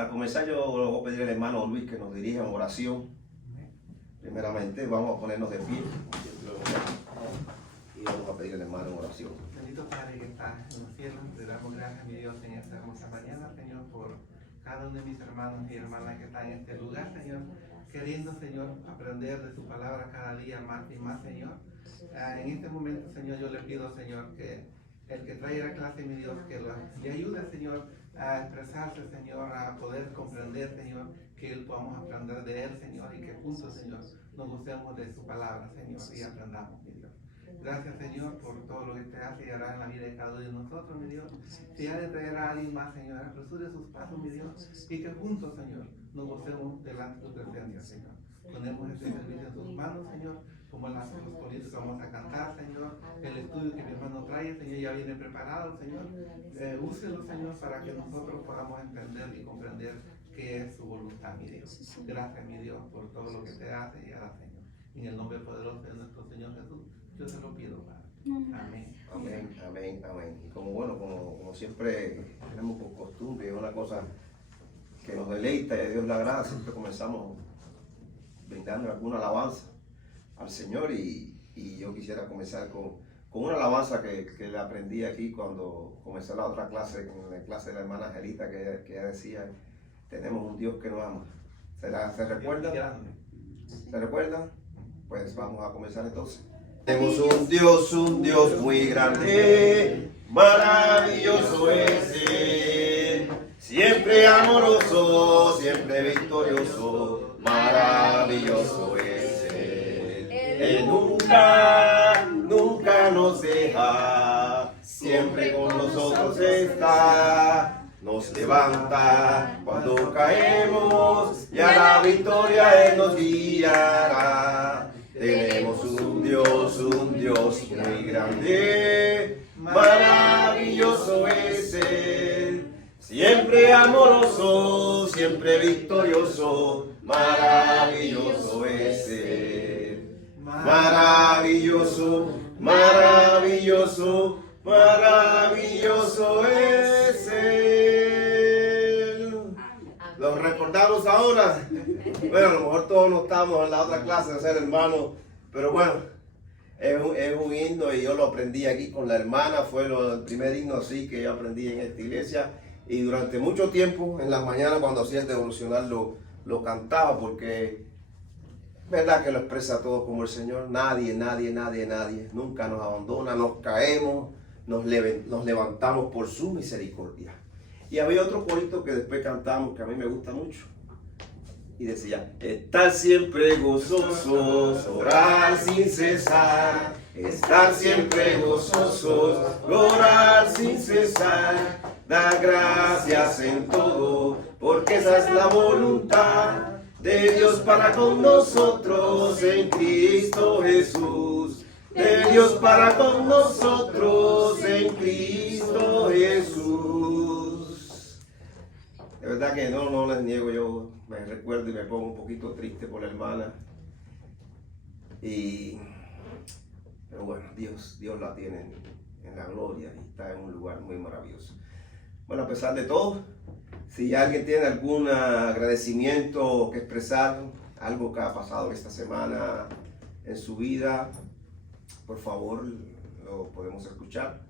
Al comenzar yo voy a pedir al hermano Luis que nos dirija en oración. Primeramente vamos a ponernos de pie y vamos a pedir al hermano en oración. Bendito Padre que estás en los cielos, te damos gracias, mi Dios, en esta hermosa mañana, Señor, por cada uno de mis hermanos y hermanas que están en este lugar, Señor, queriendo, Señor, aprender de tu palabra cada día más y más, Señor. En este momento, Señor, yo le pido, Señor, que el que trae la clase, mi Dios, que le ayude, Señor, a expresarse, Señor, a poder comprender, Señor, que podamos aprender de Él, Señor, y que juntos, Señor, nos gocemos de su palabra, Señor, y aprendamos, mi Dios. Gracias, Señor, por todo lo que te hace y hará en la vida de cada uno de nosotros, mi Dios. Si ha de traer a alguien más, Señor, apresure sus pasos, mi Dios, y que juntos, Señor, nos gocemos delante de tu presencia, Señor. Ponemos este servicio en tus manos, Señor, como los políticos vamos a cantar, Señor. El estudio que mi hermano trae, Señor, ya viene preparado, Señor. Úselo, Señor, para que nosotros podamos entender y comprender qué es su voluntad, mi Dios. Gracias, mi Dios, por todo lo que te hace y hará, Señor. En el nombre poderoso de nuestro Señor Jesús, yo te lo pido, Padre. Amén. Amén, amén, amén. Y como siempre tenemos por costumbre, es una cosa que nos deleita y a Dios le agrada, siempre comenzamos brindando alguna alabanza al Señor y yo quisiera comenzar con una alabanza que le aprendí aquí cuando comencé la otra clase, en la clase de la hermana Angelita, que ella decía, tenemos un Dios que nos ama. ¿Se recuerdan? ¿Se recuerdan? Pues vamos a comenzar entonces. Tenemos un Dios muy grande, maravilloso es Él, siempre amoroso, siempre victorioso, maravilloso es Él. Él nunca nos deja, siempre con nosotros está, nos levanta cuando caemos y a la victoria Él nos guiará. Tenemos un Dios muy grande, maravilloso es Él, siempre amoroso, siempre victorioso, maravilloso es Él. Maravilloso, maravilloso, maravilloso es Él. ¿Lo recordamos ahora? Bueno, a lo mejor todos no estamos en la otra clase de ser hermanos, pero bueno, es un himno y yo lo aprendí aquí con la hermana, fue el primer himno así que yo aprendí en esta iglesia y durante mucho tiempo, en las mañanas cuando hacía el devocional lo cantaba porque es verdad que lo expresa todo como el Señor, nadie, nunca nos abandona, nos caemos, nos levantamos por su misericordia. Y había otro corito que después cantamos que a mí me gusta mucho. Y decía, estar siempre gozosos, orar sin cesar. Estar siempre gozosos, orar sin cesar. Dar gracias en todo, porque esa es la voluntad de Dios para con nosotros en Cristo Jesús. De Dios para con nosotros en Cristo Jesús. De verdad que no les niego, yo me recuerdo y me pongo un poquito triste por la hermana. Pero bueno, Dios la tiene en la gloria y está en un lugar muy maravilloso. Bueno, a pesar de todo, si alguien tiene algún agradecimiento que expresar, algo que ha pasado esta semana en su vida, por favor, lo podemos escuchar.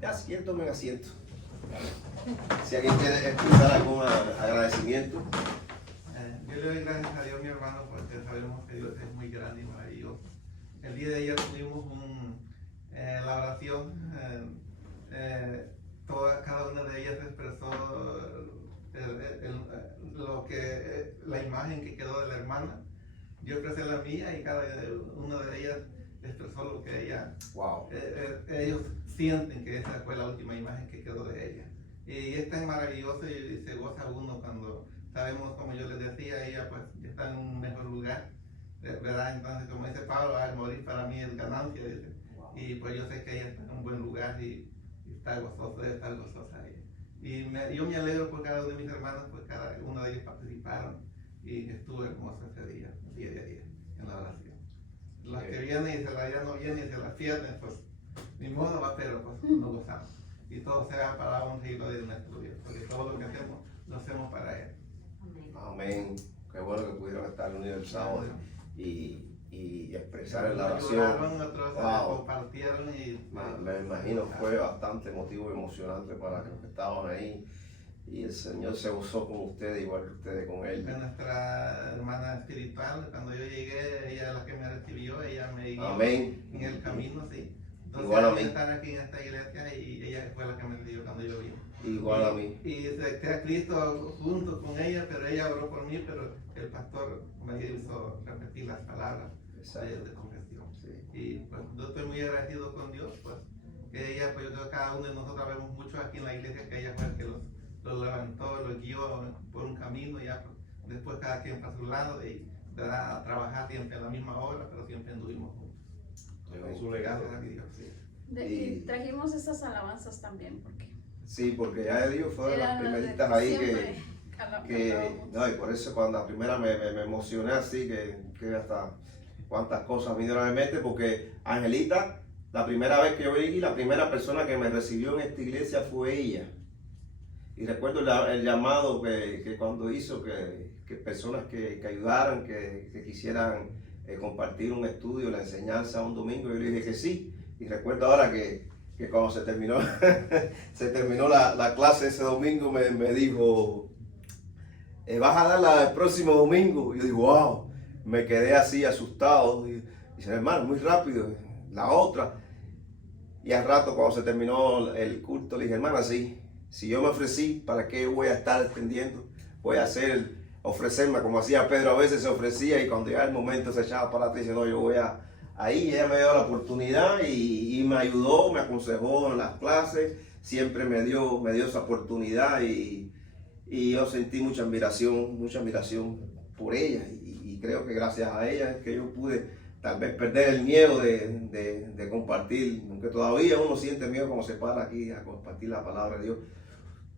Ya, si quieren, tomen asiento. Si alguien quiere expresar algún agradecimiento. Yo le doy gracias a Dios, mi hermano, porque sabemos que Dios es muy grande y maravilloso. El día de ayer tuvimos la oración, cada una de ellas expresó la imagen que quedó de la hermana. Yo expresé la mía y cada una de ellas expresó lo que ella, ellos sienten que esa fue la última imagen que quedó de ella. Y es tan maravilloso y se goza uno cuando sabemos, como yo les decía, ella pues está en un mejor lugar, ¿verdad? Entonces, como dice Pablo, al morir para mí es ganancia, dice. Y pues yo sé que ella está en un buen lugar y está gozosa, debe estar gozosa ella. Y yo me alegro por cada uno de mis hermanos, pues cada uno de ellos participaron y estuvo hermoso ese día, día de día, en la oración. Los que vienen y se la no vienen y se la pierden, pues ni modo va, pero pues nos gozamos. Y todo sea para honra y gloria de nuestro Dios, porque todo lo que hacemos, lo hacemos para Él. Amén. Qué bueno que pudieron estar unidos el sábado y expresar en la oración. Lloraron, otros Wow. compartieron y Me imagino fue bastante emotivo y emocionante para los que estaban ahí. Y el Señor se gozó con ustedes, igual que ustedes con Él. fue nuestra hermana espiritual. Cuando yo llegué, ella es la que me recibió, ella me guió Amén. en el camino, sí. Entonces, Igual a yo mí. estar aquí en esta iglesia y ella fue la que me recibió cuando yo vine. Igual a mí. Y acepté a Cristo junto con ella, pero ella oró por mí, pero el pastor me hizo repetir las palabras de confesión. Sí. Y pues yo estoy muy agradecido con Dios, pues que ella, pues yo creo que cada uno de nosotros vemos mucho aquí en la iglesia que ella fue el que los levantó, los guió por un camino, ya pues, después cada quien para su lado y a trabajar siempre en la misma obra, pero siempre anduvimos juntos. Amén. Con su legado a Dios, sí. Y trajimos estas alabanzas también porque Sí, porque ya de Dios fueron las eran las de primeritas ahí siempre que cantábamos. no, y por eso cuando la primera me emocioné así, que hasta cuántas cosas vinieron a mi mente, porque Angelita, la primera vez que yo llegué, la primera persona que me recibió en esta iglesia fue ella. Y recuerdo el llamado que cuando hizo, que personas que ayudaran, que quisieran compartir un estudio, la enseñanza un domingo, yo le dije que sí. Y recuerdo ahora que cuando se terminó, se terminó la clase ese domingo, me dijo, ¿vas a darla el próximo domingo? Y yo digo, wow, me quedé así asustado. Y dice, hermano, muy rápido, la otra. Y al rato, cuando se terminó el culto, le dije, hermana, sí, si yo me ofrecí, ¿para qué voy a estar extendiendo? Voy a ofrecerme como hacía Pedro, a veces se ofrecía y cuando llegaba el momento se echaba para atrás y dice, no, yo voy a... Ahí ella me dio la oportunidad y me ayudó, me aconsejó en las clases, siempre me dio esa oportunidad y yo sentí mucha admiración por ella y creo que gracias a ella es que yo pude tal vez perder el miedo de compartir, aunque todavía uno siente miedo cuando se para aquí a compartir la palabra de Dios,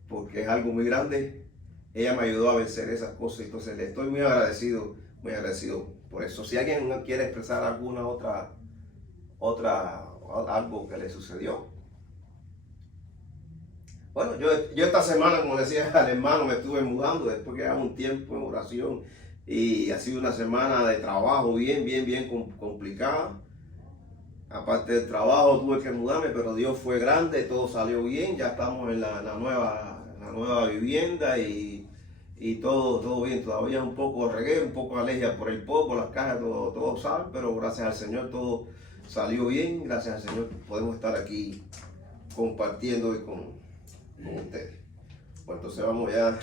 porque es algo muy grande. Ella me ayudó a vencer esas cosas, entonces le estoy muy agradecido por eso. Si alguien quiere expresar alguna algo que le sucedió. Bueno, yo esta semana, como decía al hermano, me estuve mudando después que llevaba un tiempo en oración y ha sido una semana de trabajo bien complicada. Aparte del trabajo tuve que mudarme, pero Dios fue grande, todo salió bien, ya estamos en la nueva vivienda y todo bien, todavía un poco reguero, un poco alergia por el polvo, las cajas, todo sale, pero gracias al Señor todo salió bien, gracias al Señor podemos estar aquí compartiendo hoy con ustedes. Pues entonces vamos ya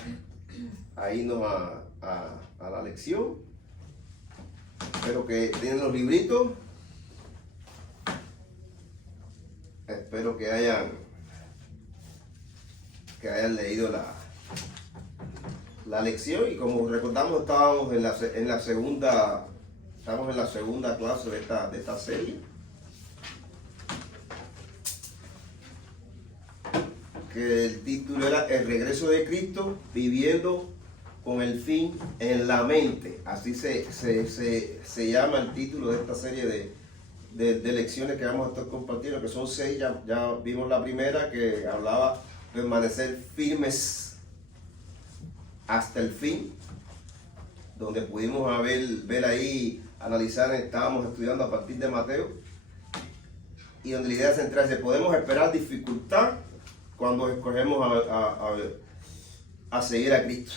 a irnos a la lección. Espero que tienen los libritos. Espero que hayan leído la lección y como recordamos estamos en la segunda clase de esta serie, que el título era El regreso de Cristo, viviendo con el fin en la mente. Así se llama el título de esta serie de lecciones que vamos a estar compartiendo, que son 6, ya vimos la primera que hablaba de permanecer firmes hasta el fin, donde pudimos ver ahí, analizar, estábamos estudiando a partir de Mateo, y donde la idea central es: podemos esperar dificultad cuando escogemos a seguir a Cristo.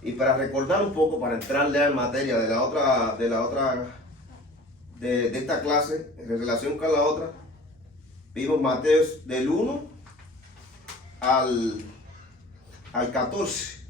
Y para recordar un poco, para entrarle en materia de esta clase, en relación con la otra, vimos Mateo del 1 al 14.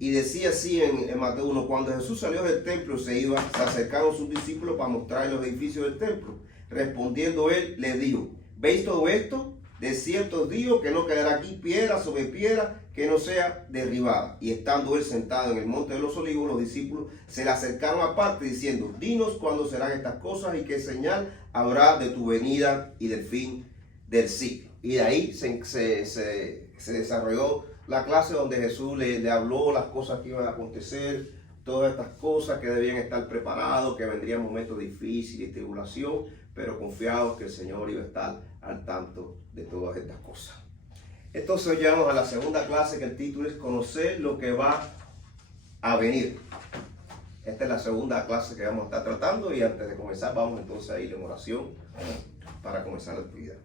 Y decía así en Mateo 1, cuando Jesús salió del templo se acercaron sus discípulos para mostrarle los edificios del templo. Respondiendo él, les dijo: ¿veis todo esto? De cierto os digo que no quedará aquí piedra sobre piedra que no sea derribada. Y estando él sentado en el monte de los olivos, los discípulos se le acercaron aparte diciendo: dinos cuándo serán estas cosas y qué señal habrá de tu venida y del fin del siglo. Y de ahí se desarrolló la clase donde Jesús le habló las cosas que iban a acontecer, todas estas cosas que debían estar preparados, que vendrían momentos difíciles y tribulación, pero confiados que el Señor iba a estar al tanto de todas estas cosas. Entonces hoy llegamos a la segunda clase, que el título es Conocer lo que va a venir. Esta es la segunda clase que vamos a estar tratando y antes de comenzar vamos entonces a ir en oración para comenzar la actividad.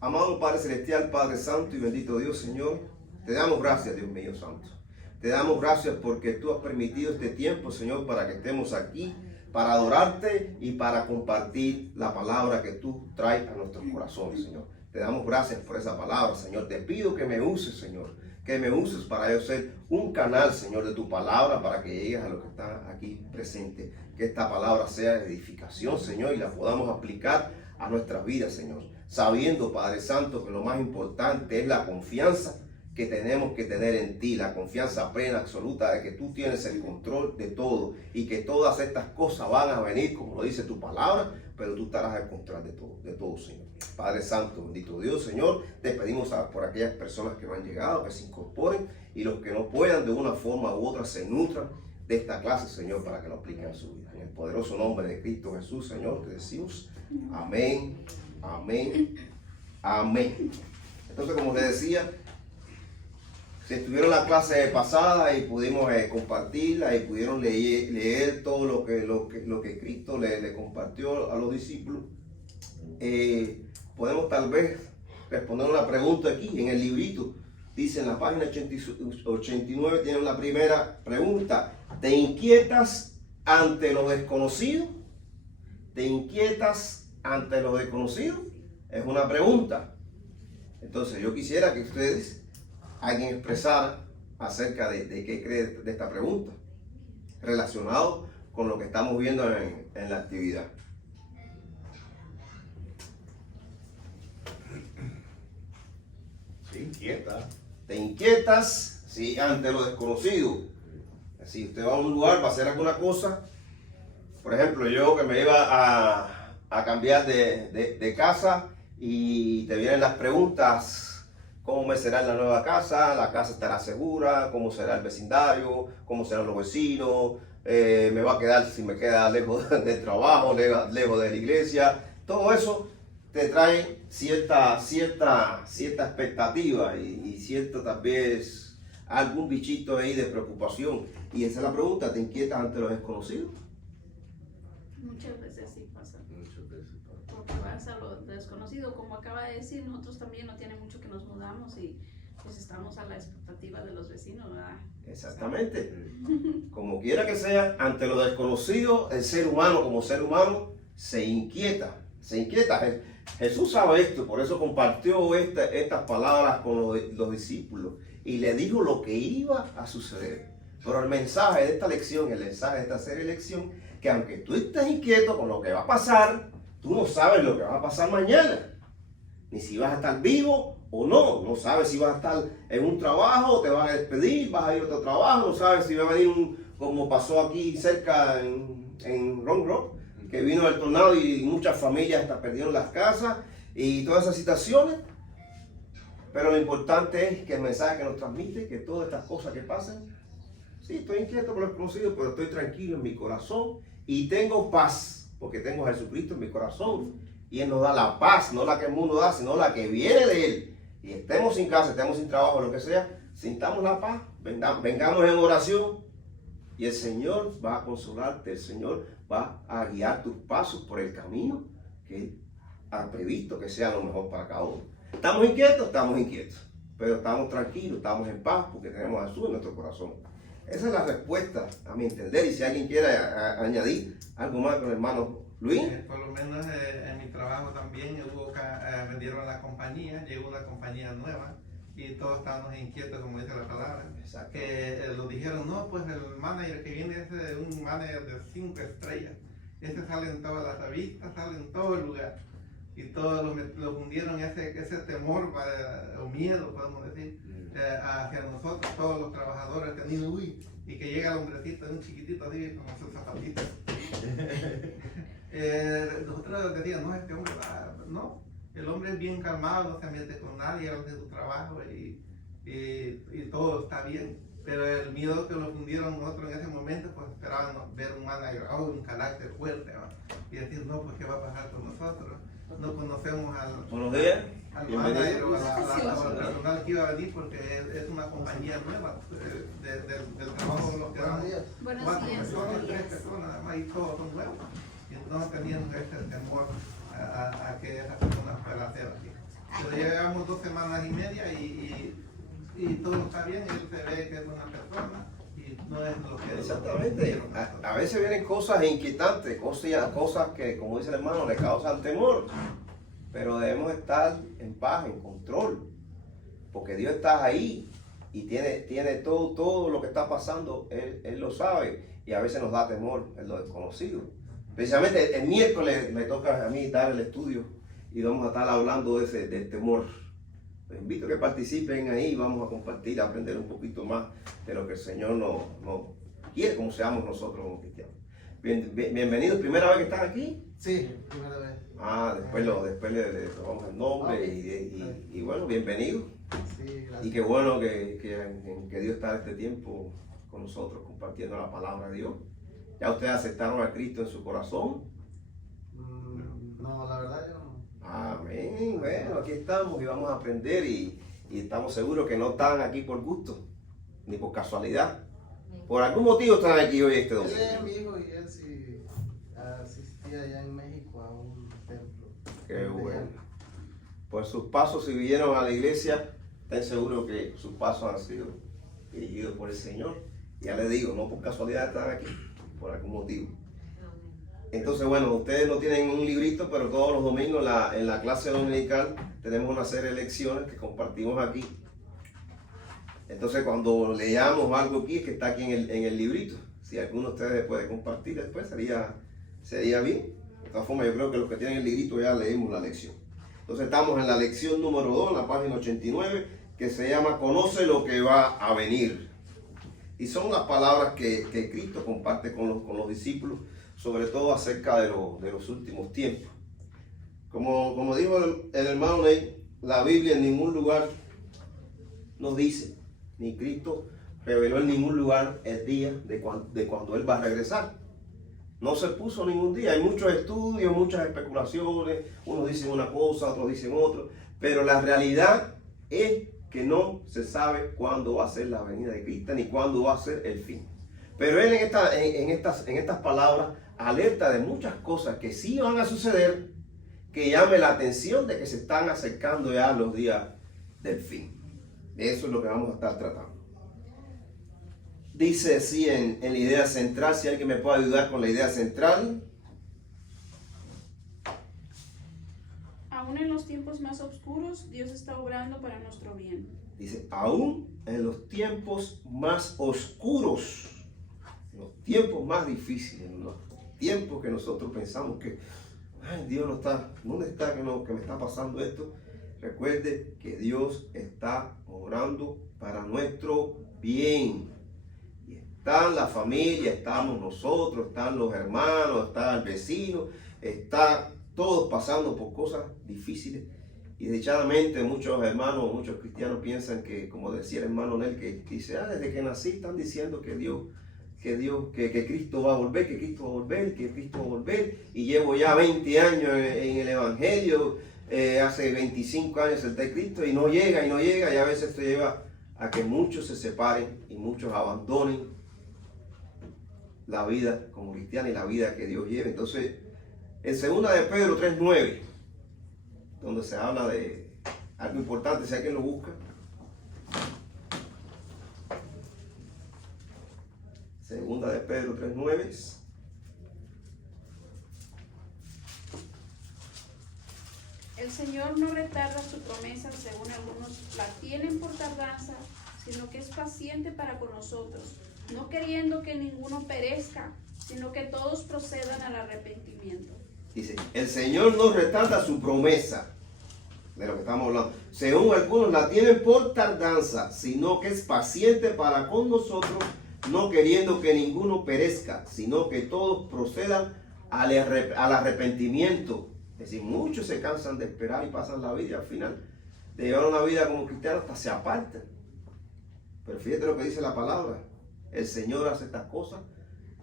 Amado Padre Celestial, Padre Santo y bendito Dios, Señor, te damos gracias, Dios mío santo. Te damos gracias porque tú has permitido este tiempo, Señor, para que estemos aquí, para adorarte y para compartir la palabra que tú traes a nuestros corazones, Señor. Te damos gracias por esa palabra, Señor. Te pido que me uses, Señor, que me uses para yo ser un canal, Señor, de tu palabra para que llegues a los que están aquí presentes. Que esta palabra sea de edificación, Señor, y la podamos aplicar a nuestras vidas, Señor. Sabiendo, Padre Santo, que lo más importante es la confianza que tenemos que tener en ti, la confianza plena, absoluta de que tú tienes el control de todo y que todas estas cosas van a venir, como lo dice tu palabra, pero tú estarás al control de todo, Señor. Padre Santo, bendito Dios, Señor, te pedimos por aquellas personas que no han llegado, que se incorporen y los que no puedan de una forma u otra se nutran de esta clase, Señor, para que lo apliquen a su vida. En el poderoso nombre de Cristo Jesús, Señor, te decimos amén, amén, amén. Entonces, como les decía, si estuvieron la clase pasada y pudimos compartirla y pudieron leer todo lo que Cristo le compartió a los discípulos, podemos tal vez responder una pregunta aquí en el librito. Dice en la página 89, tienen la primera pregunta. ¿Te inquietas ante lo desconocido? ¿Te inquietas ante lo desconocido? Es una pregunta. Entonces yo quisiera que ustedes alguien expresara acerca de qué cree de esta pregunta, relacionado con lo que estamos viendo en la actividad. Se inquieta. ¿Te inquietas? Sí, ante lo desconocido. Si usted va a un lugar para hacer alguna cosa, por ejemplo, yo que me iba a cambiar de casa y te vienen las preguntas. ¿Cómo me será en la nueva casa? ¿La casa estará segura? ¿Cómo será el vecindario? ¿Cómo serán los vecinos? ¿Me va a quedar si me queda lejos del trabajo, lejos de la iglesia? Todo eso te trae cierta expectativa y cierto tal vez algún bichito ahí de preocupación. Y esa es la pregunta, ¿te inquietas ante lo desconocido? Muchas veces sí pasa. Muchas veces. Porque vas a lo desconocido, como acaba de decir, nosotros también no tiene mucho que nos mudamos y pues estamos a la expectativa de los vecinos, ¿verdad? Exactamente. Como quiera que sea, ante lo desconocido, el ser humano como ser humano se inquieta. Se inquieta. Jesús sabe esto, por eso compartió estas palabras con los discípulos y le dijo lo que iba a suceder. Pero el mensaje de esta lección, el mensaje de esta serie de lección, que aunque tú estés inquieto con lo que va a pasar, tú no sabes lo que va a pasar mañana, ni si vas a estar vivo o no. No sabes si vas a estar en un trabajo, te van a despedir, vas a ir a otro trabajo, no sabes si va a venir como pasó aquí cerca en Round Rock, que vino el tornado y muchas familias hasta perdieron las casas y todas esas situaciones. Pero lo importante es que el mensaje que nos transmite, que todas estas cosas que pasan, sí, estoy inquieto por lo desconocido, pero estoy tranquilo en mi corazón y tengo paz. Porque tengo a Jesucristo en mi corazón y Él nos da la paz, no la que el mundo da, sino la que viene de Él. Y estemos sin casa, estemos sin trabajo, lo que sea, sintamos la paz, vengamos en oración y el Señor va a consolarte, el Señor va a guiar tus pasos por el camino que Él ha previsto que sea lo mejor para cada uno. ¿Estamos inquietos, pero estamos tranquilos, estamos en paz porque tenemos a Jesús en nuestro corazón. Esa es la respuesta a mi entender, y si alguien quiere añadir algo más con el hermano Luis. Por lo menos en mi trabajo también vendieron la compañía, llegó una compañía nueva y todos estábamos inquietos, como dice la palabra. Exacto. Que lo dijeron, no, pues el manager que viene es un manager de 5 estrellas. Ese sale en todas las revistas, sale en todo el lugar. Y todos lo fundieron ese temor o miedo, podemos decir, hacia nosotros, todos los trabajadores teniendo, y que llega el hombrecito, un chiquitito así, con sus zapatitos. Nosotros decíamos, no, este hombre va, no, el hombre es bien calmado, no se mete con nadie, hace su trabajo y todo está bien. Pero el miedo que lo fundieron nosotros en ese momento, pues esperábamos ver un manager, un carácter fuerte, ¿no? Y decir, no, pues qué va a pasar con nosotros. No conocemos Buenos días. al manager o al personal que iba a venir porque es una compañía nueva del trabajo y todos son nuevos. Y no teníamos ese temor a que esa persona fuera a hacer así. Pero ya llevamos 2 semanas y media y todo está bien, y él se ve que es una persona y no es lo que... Exactamente. A veces vienen cosas inquietantes, cosas que, como dice el hermano, le causan temor. Pero debemos estar en paz, en control. Porque Dios está ahí y tiene todo lo que está pasando, Él lo sabe. Y a veces nos da temor en lo desconocido. Precisamente el miércoles me toca a mí dar el estudio y vamos a estar hablando del temor. Les invito a que participen ahí, vamos a compartir, a aprender un poquito más de lo que el Señor nos quiere, como seamos nosotros como cristianos. Bienvenidos, ¿primera vez que están aquí? Sí, primera vez. Después le tomamos el nombre y bueno, bienvenidos. Sí, gracias. Y qué bueno que Dios está en este tiempo con nosotros compartiendo la palabra de Dios. ¿Ya ustedes aceptaron a Cristo en su corazón? No, la verdad yo no. Amén. Bueno, aquí estamos y vamos a aprender y estamos seguros que no están aquí por gusto ni por casualidad. Por algún motivo están aquí hoy este domingo. Él es mi hijo y él sí asistía allá en México a un templo. Qué bueno. Por sus pasos, si vinieron a la iglesia, estén seguros que sus pasos han sido dirigidos por el Señor. Ya les digo, no por casualidad están aquí, por algún motivo. Entonces, bueno, ustedes no tienen un librito, pero todos los domingos en la clase dominical tenemos una serie de lecciones que compartimos aquí. Entonces, cuando leamos algo aquí, es que está aquí en el librito. Si alguno de ustedes puede compartir después, sería bien. De todas formas, yo creo que los que tienen el librito ya leímos la lección. Entonces, estamos en la lección número 2, en la página 89, que se llama Conoce lo que va a venir. Y son las palabras que Cristo comparte con los discípulos, sobre todo acerca de los últimos tiempos. Como dijo el hermano Ney, la Biblia en ningún lugar nos dice, ni Cristo reveló en ningún lugar el día de cuando Él va a regresar. No se puso ningún día. Hay muchos estudios, muchas especulaciones, unos dicen una cosa, otros dicen otra, pero la realidad es que no se sabe cuándo va a ser la venida de Cristo ni cuándo va a ser el fin. Pero Él en estas palabras alerta de muchas cosas que sí van a suceder, que llame la atención de que se están acercando ya los días del fin. Eso es lo que vamos a estar tratando. Dice así en la idea central, si alguien me puede ayudar con la idea central. Aún en los tiempos más oscuros, Dios está obrando para nuestro bien. Dice, aún en los tiempos más oscuros, los tiempos más difíciles, los tiempos que nosotros pensamos que, ay, Dios no está, ¿dónde está que me está pasando esto? Recuerde que Dios está obrando para nuestro bien. Y está la familia, estamos nosotros, están los hermanos, está el vecino, está todos pasando por cosas difíciles. Y desdichadamente muchos hermanos, muchos cristianos piensan que, como decía el hermano Nel, que dice, desde que nací están diciendo que Cristo va a volver, que Cristo va a volver, que Cristo va a volver. Y llevo ya 20 años en el Evangelio, hace 25 años está Cristo y no llega, y a veces esto lleva a que muchos se separen y muchos abandonen la vida como cristiana y la vida que Dios lleva. Entonces, en 2 de Pedro 3:9, donde se habla de algo importante, si alguien lo busca. 2 de Pedro 3:9. El Señor no retarda su promesa, según algunos la tienen por tardanza, sino que es paciente para con nosotros, no queriendo que ninguno perezca, sino que todos procedan al arrepentimiento. Dice, el Señor no retarda su promesa, de lo que estamos hablando, según algunos la tienen por tardanza, sino que es paciente para con nosotros, no queriendo que ninguno perezca, sino que todos procedan al arrepentimiento. Es decir, muchos se cansan de esperar y pasan la vida y al final de llevar una vida como cristiano hasta se apartan. Pero fíjate lo que dice la palabra. El Señor hace estas cosas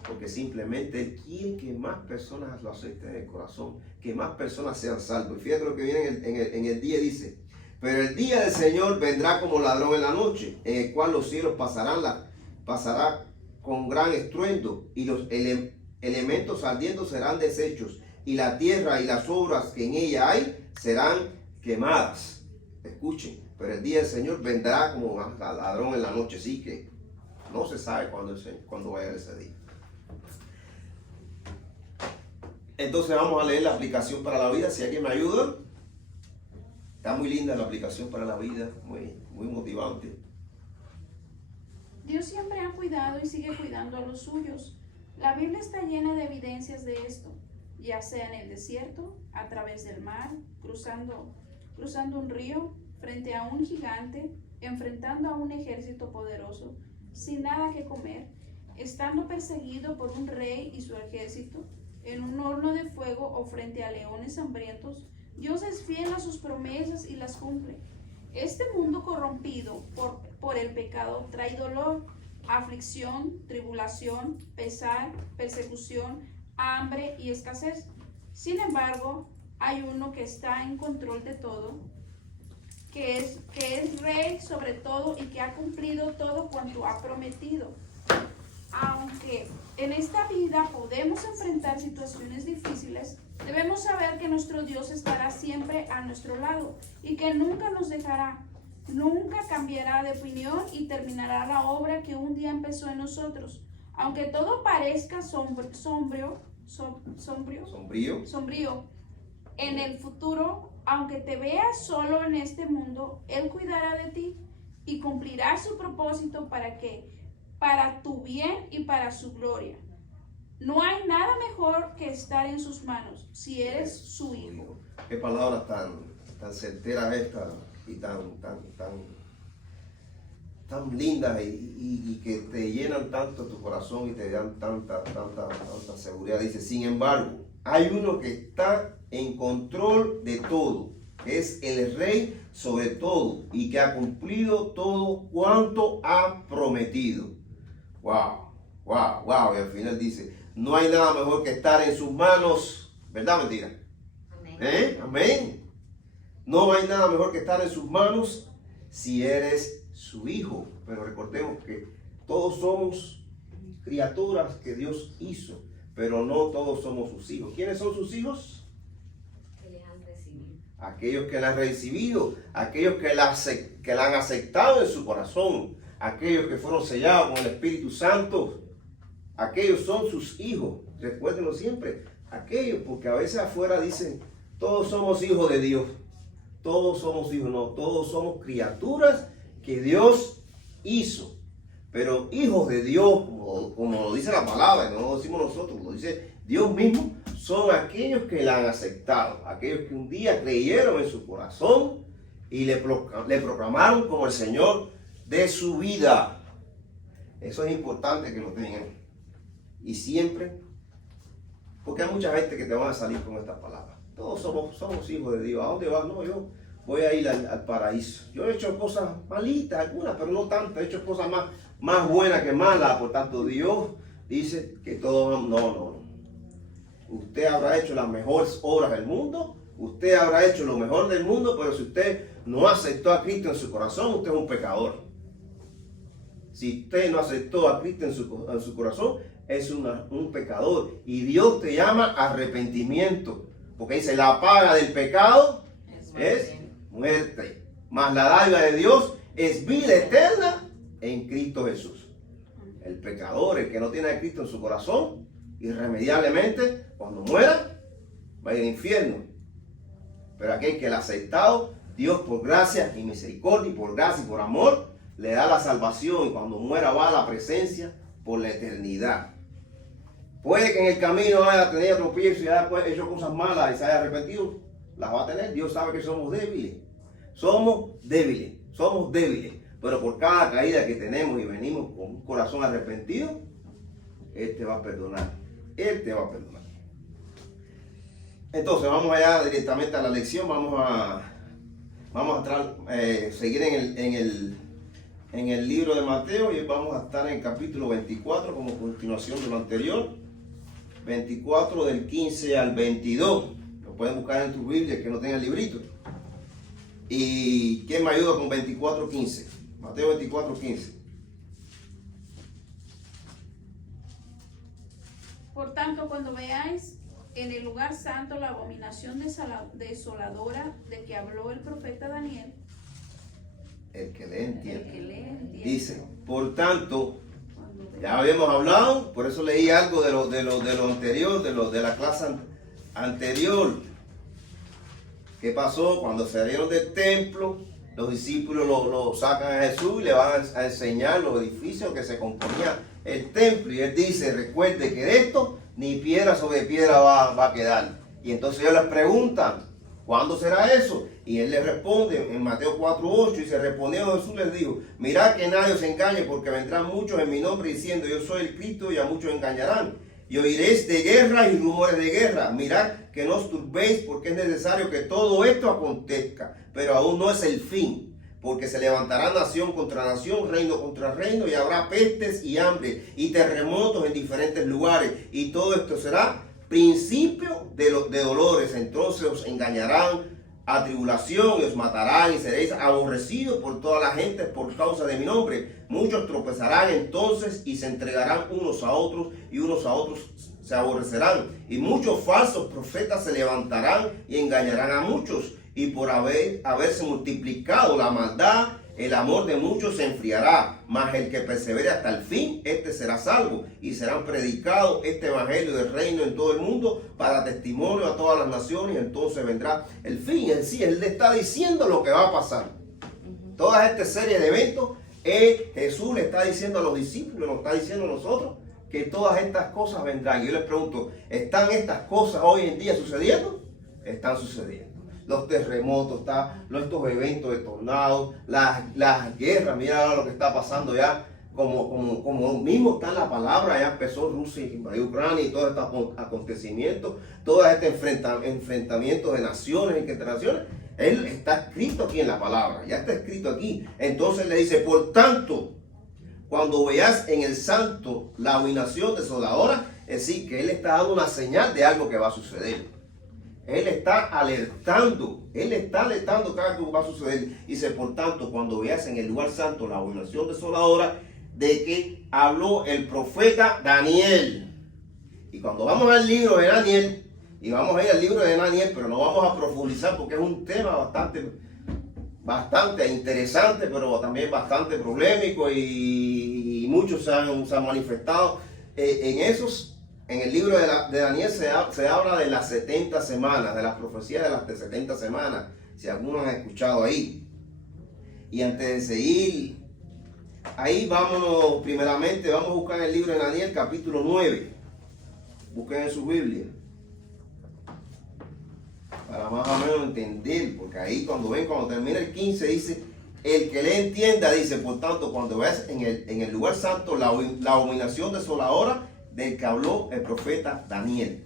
porque simplemente Él quiere que más personas lo acepten en el corazón, que más personas sean salvos. Y fíjate lo que viene en el día, dice, pero el día del Señor vendrá como ladrón en la noche, en el cual los cielos pasará con gran estruendo y los elementos ardiendo serán deshechos, y la tierra y las obras que en ella hay serán quemadas. Escuchen, pero el día del Señor vendrá como ladrón en la noche, sí que no se sabe cuándo vaya ese día. Entonces vamos a leer la aplicación para la vida, si alguien me ayuda. Está muy linda la aplicación para la vida, muy motivante. Dios siempre ha cuidado y sigue cuidando a los suyos. La Biblia está llena de evidencias de esto, ya sea en el desierto, a través del mar, cruzando un río, frente a un gigante, enfrentando a un ejército poderoso, sin nada que comer, estando perseguido por un rey y su ejército, en un horno de fuego o frente a leones hambrientos. Dios es fiel a sus promesas y las cumple. Este mundo corrompido por el pecado trae dolor, aflicción, tribulación, pesar, persecución, hambre y escasez. Sin embargo, hay uno que está en control de todo, que es rey sobre todo y que ha cumplido todo cuanto ha prometido. Aunque en esta vida podemos enfrentar situaciones difíciles, debemos saber que nuestro Dios estará siempre a nuestro lado y que nunca nos dejará, nunca cambiará de opinión y terminará la obra que un día empezó en nosotros. Aunque todo parezca sombrío en el futuro, aunque te veas solo en este mundo, Él cuidará de ti y cumplirá su propósito para tu bien y para su gloria. No hay nada mejor que estar en sus manos si eres su hijo. Qué palabras tan certeras estas y tan lindas y que te llenan tanto tu corazón y te dan tanta seguridad. Dice, sin embargo, hay uno que está en control de todo, es el rey sobre todo y que ha cumplido todo cuanto ha prometido. Wow. Y al final dice, no hay nada mejor que estar en sus manos. ¿Verdad, mentira? Amén. Amén. No hay nada mejor que estar en sus manos si eres su hijo. Pero recordemos que todos somos criaturas que Dios hizo, pero no todos somos sus hijos. ¿Quiénes son sus hijos? Que les han recibido. Aquellos que la han recibido, aquellos que la han aceptado en su corazón, aquellos que fueron sellados con el Espíritu Santo. Aquellos son sus hijos. Recuérdenlo siempre. Aquellos, porque a veces afuera dicen, todos somos hijos de Dios. Todos somos hijos. No, todos somos criaturas que Dios hizo. Pero hijos de Dios, como lo dice la palabra, no lo decimos nosotros, lo dice Dios mismo, son aquellos que la han aceptado. Aquellos que un día creyeron en su corazón y le proclamaron como el Señor de su vida. Eso es importante que lo tengan. Y siempre, porque hay mucha gente que te van a salir con estas palabras. Todos somos hijos de Dios. ¿A dónde vas? No, yo voy a ir al paraíso. Yo he hecho cosas malitas, algunas, pero no tantas. He hecho cosas más buenas que malas. Por tanto, Dios dice que todo no. Usted habrá hecho las mejores obras del mundo. Usted habrá hecho lo mejor del mundo, pero si usted no aceptó a Cristo en su corazón, usted es un pecador. Si usted no aceptó a Cristo en su corazón, es un pecador. Y Dios te llama a arrepentimiento. Porque dice, la paga del pecado es muerte. Mas la dádiva de Dios es vida eterna en Cristo Jesús. El pecador, el que no tiene a Cristo en su corazón, irremediablemente, cuando muera, va a ir al infierno. Pero aquel que lo ha aceptado, Dios por gracia y misericordia, y por gracia y por amor, le da la salvación. Y cuando muera va a la presencia por la eternidad. Puede que en el camino haya tenido tropiezo y haya hecho cosas malas y se haya arrepentido. Las va a tener. Dios sabe que somos débiles. Somos débiles. Pero por cada caída que tenemos y venimos con un corazón arrepentido, Él te va a perdonar. Él te va a perdonar. Entonces vamos allá directamente a la lección. Vamos a seguir en el libro de Mateo y vamos a estar en el capítulo 24 como continuación de lo anterior. 24 del 15 al 22. Lo pueden buscar en tu Biblia que no tenga el librito. ¿Y quién me ayuda con 24:15? Mateo 24:15. Por tanto, cuando veáis en el lugar santo la abominación desoladora de que habló el profeta Daniel, El que le entiende. el que lee, entiende. Dice, por tanto, Cuando veáis- ya habíamos hablado, por eso leí algo de lo anterior, de la clase anterior. ¿Qué pasó? Cuando salieron del templo, los discípulos lo sacan a Jesús y le van a enseñar los edificios que se componía el templo. Y él dice, recuerde que de esto ni piedra sobre piedra va a quedar. Y entonces ellos les preguntan, ¿cuándo será eso? Y él les responde en Mateo 4:8, y se respondió Jesús, les dijo, mirad que nadie os engañe, porque vendrán muchos en mi nombre diciendo, yo soy el Cristo, y a muchos engañarán. Y oiréis de guerra y rumores de guerra. Mirad que no os turbéis, porque es necesario que todo esto acontezca, pero aún no es el fin, porque se levantará nación contra nación, reino contra reino, y habrá pestes y hambre y terremotos en diferentes lugares, y todo esto será principio de dolores. Entonces os engañarán a tribulación y os matarán y seréis aborrecidos por toda la gente por causa de mi nombre. Muchos tropezarán entonces y se entregarán unos a otros, y unos a otros se aborrecerán. Y muchos falsos profetas se levantarán y engañarán a muchos. Y por haberse multiplicado la maldad, el amor de muchos se enfriará. Mas el que persevere hasta el fin, este será salvo. Y serán predicados este evangelio del reino en todo el mundo para testimonio a todas las naciones. Y entonces vendrá el fin. En sí, él le está diciendo lo que va a pasar. Toda esta serie de eventos, Jesús le está diciendo a los discípulos, nos está diciendo a nosotros, que todas estas cosas vendrán. Y yo les pregunto, ¿están estas cosas hoy en día sucediendo? Están sucediendo. Los terremotos, estos eventos de tornados, las guerras, mira ahora lo que está pasando ya, como mismo está en la palabra, ya empezó Rusia y Ucrania y todos estos acontecimientos, todos estos enfrentamientos de naciones entre naciones. Él está escrito aquí en la palabra, ya está escrito aquí. Entonces le dice, por tanto, cuando veas en el santo la abominación desoladora, es decir, que él está dando una señal de algo que va a suceder. Él está alertando cada algo que va a suceder. Dice, por tanto, cuando veas en el lugar santo la abominación desoladora de que habló el profeta Daniel. Y cuando vamos al libro de Daniel, y vamos a ir al libro de Daniel, pero no vamos a profundizar porque es un tema bastante interesante, pero también bastante polémico, y muchos se han manifestado en esos. En el libro de Daniel se habla de las 70 semanas, de las profecías de las 70 semanas, si algunos han escuchado ahí. Y antes de seguir, ahí vamos a buscar en el libro de Daniel capítulo 9. Busquen en su Biblia, para más o menos entender, porque ahí cuando termina el 15 dice, el que le entienda, dice, por tanto, cuando veas en el lugar santo la abominación desoladora del que habló el profeta Daniel.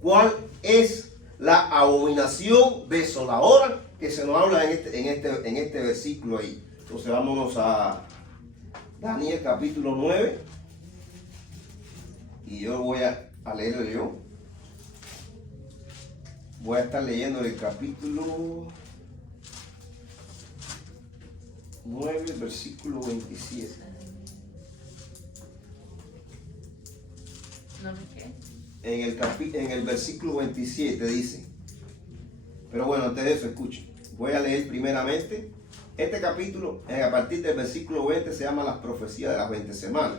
¿Cuál es la abominación desoladora que se nos habla en este versículo ahí? Entonces vámonos a Daniel capítulo 9, y yo voy a leerlo yo. Voy a estar leyendo el capítulo 9, versículo 27. ¿No qué? En el versículo 27 dice, pero bueno, antes de eso, escuchen. Voy a leer primeramente este capítulo. A partir del versículo 20 se llama las profecías de las 20 semanas.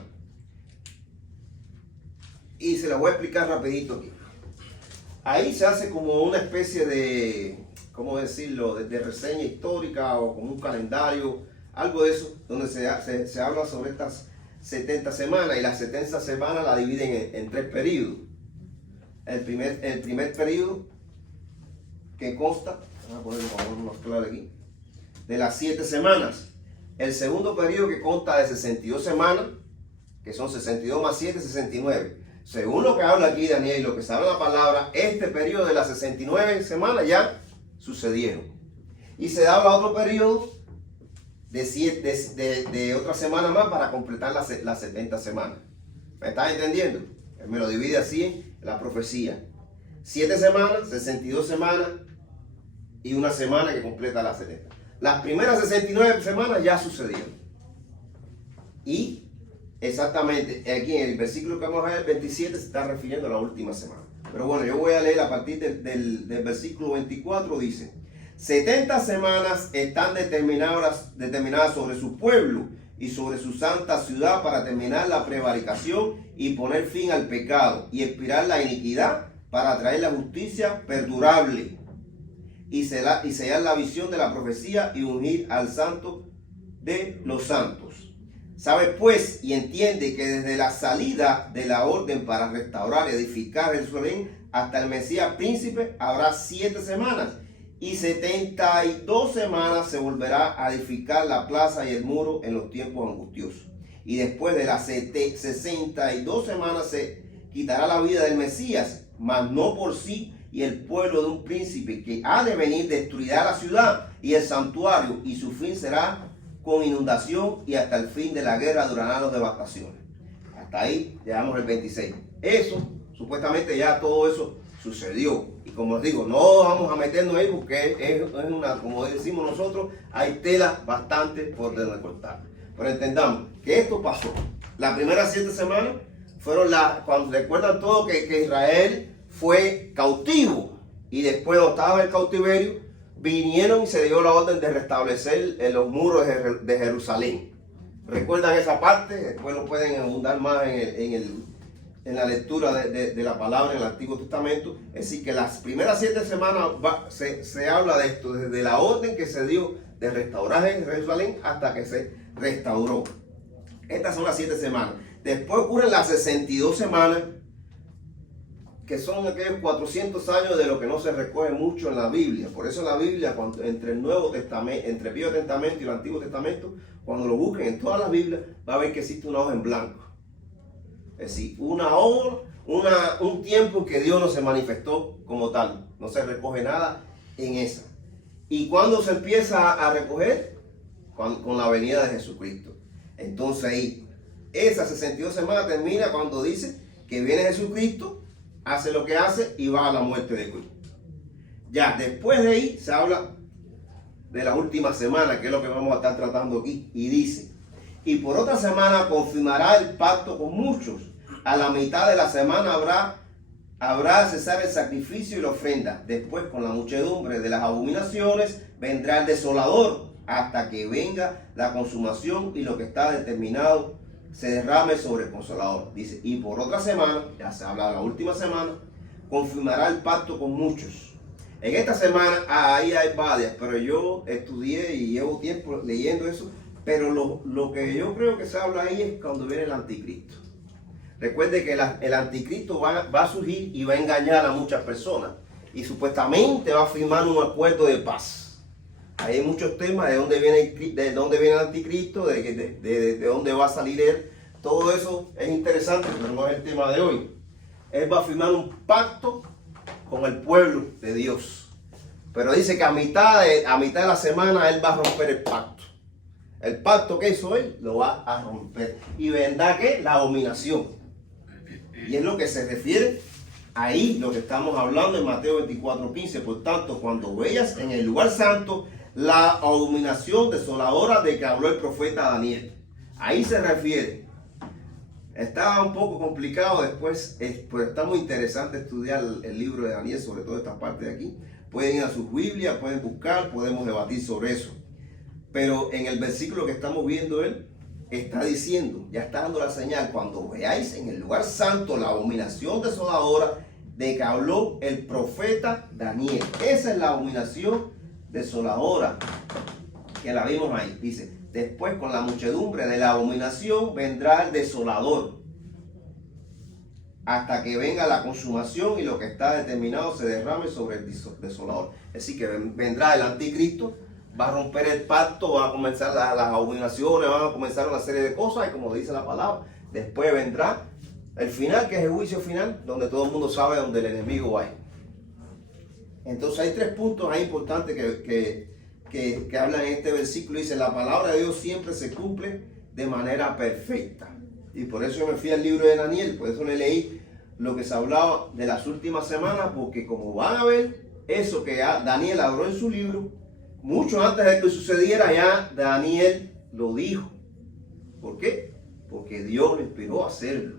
Y se las voy a explicar rapidito aquí. Ahí se hace como una especie de, ¿cómo decirlo?, de reseña histórica, o como un calendario, algo de eso, donde se habla sobre estas 70 semanas, y las 70 semanas la dividen en 3 periodos. El primer periodo, que consta, vamos a ponerlo más claro aquí, de las 7 semanas. El segundo periodo, que consta de 62 semanas, que son 62 más 7, 69. Según lo que habla aquí Daniel y lo que se habla en la palabra, este periodo de las 69 semanas ya sucedieron. Y se habla otro periodo de otra semana más para completar las 70 semanas. ¿Me estás entendiendo? Él me lo divide así en la profecía. 7 semanas, 62 semanas y una semana que completa las 70. Las primeras 69 semanas ya sucedieron. Y exactamente, aquí en el versículo que vamos a ver, el 27, se está refiriendo a la última semana. Pero bueno, yo voy a leer a partir del versículo 24, dice: 70 semanas están determinadas sobre su pueblo y sobre su santa ciudad para terminar la prevaricación y poner fin al pecado y expirar la iniquidad para traer la justicia perdurable y sellar la visión de la profecía y ungir al santo de los santos. Sabe pues y entiende que desde la salida de la orden para restaurar y edificar Jerusalén hasta el Mesías príncipe habrá 7 semanas, y 72 semanas se volverá a edificar la plaza y el muro en los tiempos angustiosos. Y después de las 62 semanas se quitará la vida del Mesías, mas no por sí y el pueblo de un príncipe que ha de venir destruirá la ciudad y el santuario, y su fin será con inundación, y hasta el fin de la guerra durarán las devastaciones. Hasta ahí llegamos el 26. Eso, supuestamente ya todo eso sucedió. Y como os digo, no vamos a meternos ahí porque es una, como decimos nosotros, hay tela bastante por donde cortar. Pero entendamos que esto pasó. Las primeras 7 semanas fueron cuando recuerdan todo que Israel fue cautivo. Y después, cuando estaba en el cautiverio, vinieron y se dio la orden de restablecer los muros de Jerusalén. ¿Recuerdan esa parte? Después lo pueden abundar más en la lectura de la palabra en el Antiguo Testamento. Es decir, que las primeras 7 semanas se habla de esto, desde la orden que se dio de restaurar Jerusalén hasta que se restauró. Estas son las 7 semanas. Después ocurren las 62 semanas, que son aquellos 400 años de lo que no se recoge mucho en la Biblia. Por eso en la Biblia, entre el Nuevo Testamento, entre el Viejo Testamento y el Antiguo Testamento, cuando lo busquen en todas las Biblias, va a ver que existe una hoja en blanco. Es decir, una hora, un tiempo que Dios no se manifestó como tal. No se recoge nada en esa. ¿Y cuándo se empieza a recoger? Con la venida de Jesucristo. Entonces ahí, esas 62 semanas termina cuando dice que viene Jesucristo, hace lo que hace y va a la muerte de Cristo. Ya, después de ahí se habla de la última semana, que es lo que vamos a estar tratando aquí. Y dice: y por otra semana confirmará el pacto con muchos. A la mitad de la semana habrá de cesar el sacrificio y la ofrenda. Después, con la muchedumbre de las abominaciones, vendrá el desolador, hasta que venga la consumación y lo que está determinado se derrame sobre el consolador. Dice: y por otra semana, ya se habla de la última semana, confirmará el pacto con muchos. En esta semana, ahí hay varias, pero yo estudié y llevo tiempo leyendo eso, pero lo que yo creo que se habla ahí es cuando viene el anticristo. Recuerde que el anticristo va a surgir y va a engañar a muchas personas, y supuestamente va a firmar un acuerdo de paz. Hay muchos temas de dónde viene el anticristo, de dónde va a salir él. Todo eso es interesante, pero no es el tema de hoy. Él va a firmar un pacto con el pueblo de Dios. Pero dice que a mitad de la semana él va a romper el pacto. El pacto que hizo él lo va a romper. Y vendrá ¿qué? La abominación. Y es lo que se refiere ahí, lo que estamos hablando en Mateo 24:15. Por tanto, cuando veas en el lugar santo la abominación desoladora de que habló el profeta Daniel. Ahí se refiere. Está un poco complicado después, pero está muy interesante estudiar el libro de Daniel, sobre todo esta parte de aquí. Pueden ir a sus Biblias, pueden buscar, podemos debatir sobre eso. Pero en el versículo que estamos viendo, él está diciendo, ya está dando la señal: cuando veáis en el lugar santo la abominación desoladora de que habló el profeta Daniel. Esa es la abominación desoladora que la vimos ahí. Dice: después, con la muchedumbre de la abominación vendrá el desolador, hasta que venga la consumación y lo que está determinado se derrame sobre el desolador. Es decir, que vendrá el anticristo, va a romper el pacto, van a comenzar las abominaciones, van a comenzar una serie de cosas, y como dice la palabra, después vendrá el final, que es el juicio final, donde todo el mundo sabe dónde el enemigo va. Entonces hay 3 puntos ahí importantes que hablan en este versículo. Dice: la palabra de Dios siempre se cumple de manera perfecta. Y por eso yo me fui al libro de Daniel, por eso le leí lo que se hablaba de las últimas semanas, porque como van a ver, eso que Daniel habló en su libro, mucho antes de que sucediera, ya Daniel lo dijo. ¿Por qué? porque Dios lo inspiró a hacerlo.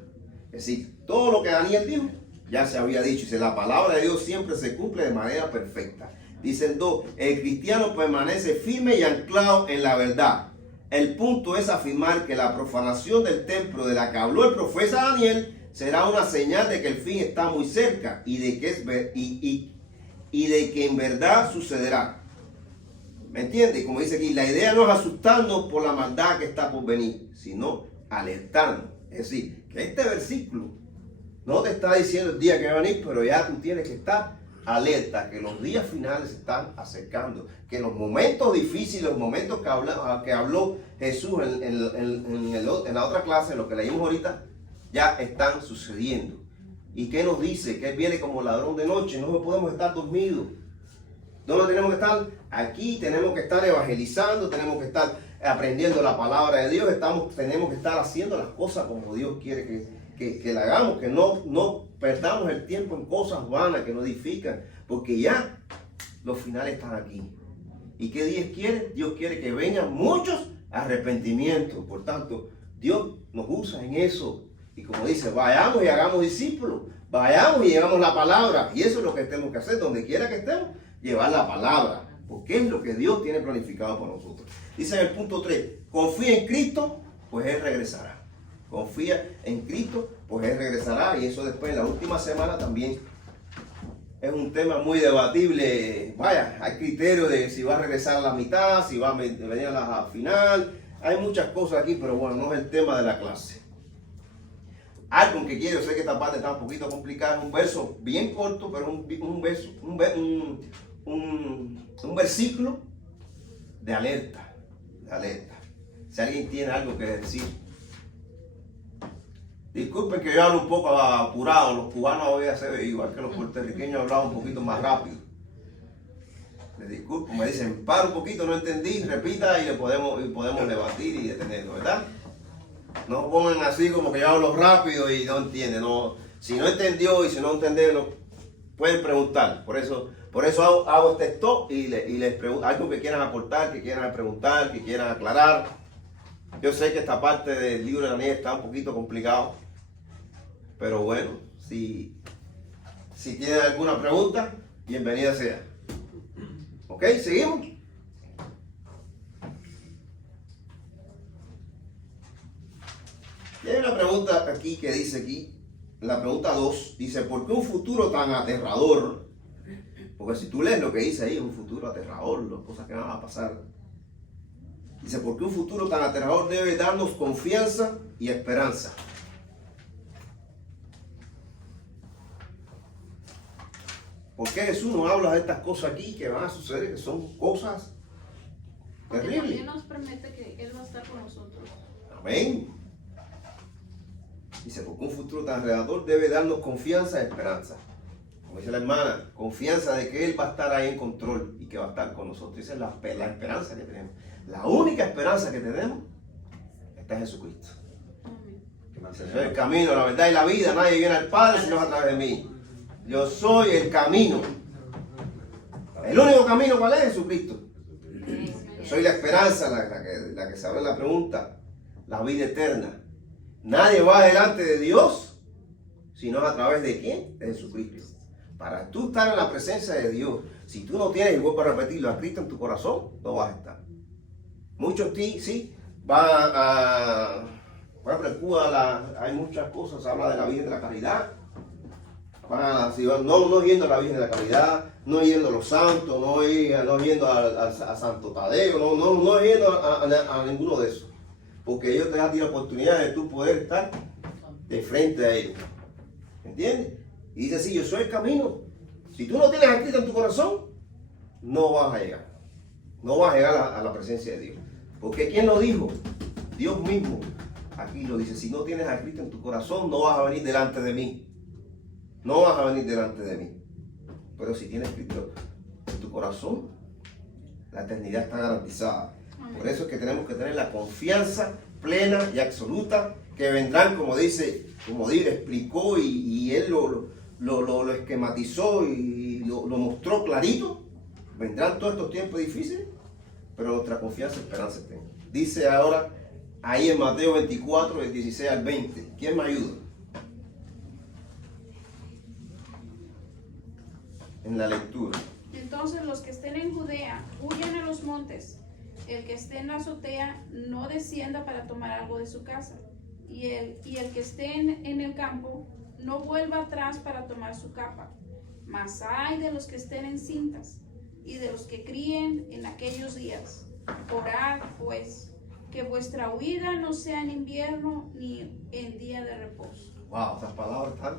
Es decir, todo lo que Daniel dijo ya se había dicho. Dice, la palabra de Dios siempre se cumple de manera perfecta. Dice el 2, el cristiano permanece firme y anclado en la verdad. El punto es afirmar que la profanación del templo de la que habló el profeta Daniel será una señal de que el fin está muy cerca y de que en verdad sucederá. ¿Me entiendes? Como dice aquí, la idea no es asustarnos por la maldad que está por venir, sino alertarnos. Es decir, que este versículo no te está diciendo el día que va a venir, pero ya tú tienes que estar alerta, que los días finales se están acercando, que los momentos difíciles, los momentos que habló Jesús en la otra clase, lo que leímos ahorita, ya están sucediendo. ¿Y qué nos dice? Que Él viene como ladrón de noche, no podemos estar dormidos. No tenemos que estar aquí, tenemos que estar evangelizando, tenemos que estar aprendiendo la palabra de Dios, tenemos que estar haciendo las cosas como Dios quiere que la hagamos, que no perdamos el tiempo en cosas vanas que no edifican, porque ya los finales están aquí. ¿Y qué Dios quiere? Dios quiere que vengan muchos arrepentimientos. Por tanto, Dios nos usa en eso. Y como dice, vayamos y hagamos discípulos, vayamos y llevamos la palabra. Y eso es lo que tenemos que hacer, donde quiera que estemos, llevar la palabra, porque es lo que Dios tiene planificado para nosotros. Dice en el punto 3, confía en Cristo, pues Él regresará. Confía en Cristo, pues Él regresará. Y eso después en la última semana también es un tema muy debatible. Vaya, hay criterio de si va a regresar a la mitad, si va a venir a la final. Hay muchas cosas aquí, pero bueno, no es el tema de la clase. Algo que quiero, sé que esta parte está un poquito complicada, es un verso bien corto, pero un versículo de alerta, Si alguien tiene algo que decir. Disculpen que yo hablo un poco apurado, los cubanos hoy hacen igual que los puertorriqueños hablaban un poquito más rápido. Les disculpo, me dicen, para un poquito, no entendí, repita y podemos debatir y detenerlo, ¿verdad? No pongan así como que yo hablo rápido y no entienden. No, si no entendió y si no entendieron, pueden preguntar. Por eso hago este stop y les pregunto algo que quieran aportar, que quieran preguntar, que quieran aclarar. Yo sé que esta parte del libro de Daniel está un poquito complicado, pero bueno, si tienen alguna pregunta, bienvenida sea. ¿Ok? ¿Seguimos? Y hay una pregunta aquí que dice aquí, la pregunta 2, dice, ¿por qué un futuro tan aterrador? Porque si tú lees lo que dice ahí, un futuro aterrador, las cosas que van a pasar. Dice, ¿por qué un futuro tan aterrador debe darnos confianza y esperanza? ¿Por qué Jesús nos habla de estas cosas aquí que van a suceder, que son cosas terribles? Porque también nos promete que Él va a estar con nosotros. Amén. Dice, porque un futuro tan aterrador debe darnos confianza y esperanza. Como dice la hermana, confianza de que Él va a estar ahí en control y que va a estar con nosotros. Esa es la esperanza que tenemos. La única esperanza que tenemos está en Jesucristo. Yo soy el camino, la verdad y la vida. Nadie viene al Padre sino a través de mí. Yo soy el camino. El único camino, ¿cuál es? Jesucristo. Yo soy la esperanza, la que se abre la pregunta. La vida eterna. Nadie va delante de Dios sino a través de ¿quién? De Jesucristo. Para tú estar en la presencia de Dios, si tú no tienes, y vuelvo a repetirlo, a Cristo en tu corazón, no vas a estar. Muchos sí van a... Por ejemplo, en Cuba hay muchas cosas, se habla de la Virgen de la Caridad. No yendo a la Virgen de la Caridad, no yendo a los santos, no yendo a Santo Tadeo, no yendo a ninguno de esos. Porque ellos te dan la oportunidad de tú poder estar de frente a ellos. ¿Entiendes? Y dice así, yo soy el camino. Si tú no tienes a Cristo en tu corazón, no vas a llegar. No vas a llegar a la presencia de Dios. Porque ¿quién lo dijo? Dios mismo. Aquí lo dice, si no tienes a Cristo en tu corazón, no vas a venir delante de mí. No vas a venir delante de mí. Pero si tienes a Cristo en tu corazón, la eternidad está garantizada. Por eso es que tenemos que tener la confianza plena y absoluta que vendrán, como dice, como Dios explicó y él lo esquematizó y lo mostró clarito. Vendrán todos estos tiempos difíciles, pero nuestra confianza y esperanza está. Dice ahora ahí en Mateo 24, del 16 al 20. ¿Quién me ayuda? En la lectura. Entonces los que estén en Judea huyan a los montes. El que esté en la azotea no descienda para tomar algo de su casa. Y el que esté en el campo no vuelva atrás para tomar su capa. Mas ay de los que estén en cintas y de los que críen en aquellos días. Orad pues, que vuestra huida no sea en invierno ni en día de reposo. Wow, esas palabras están.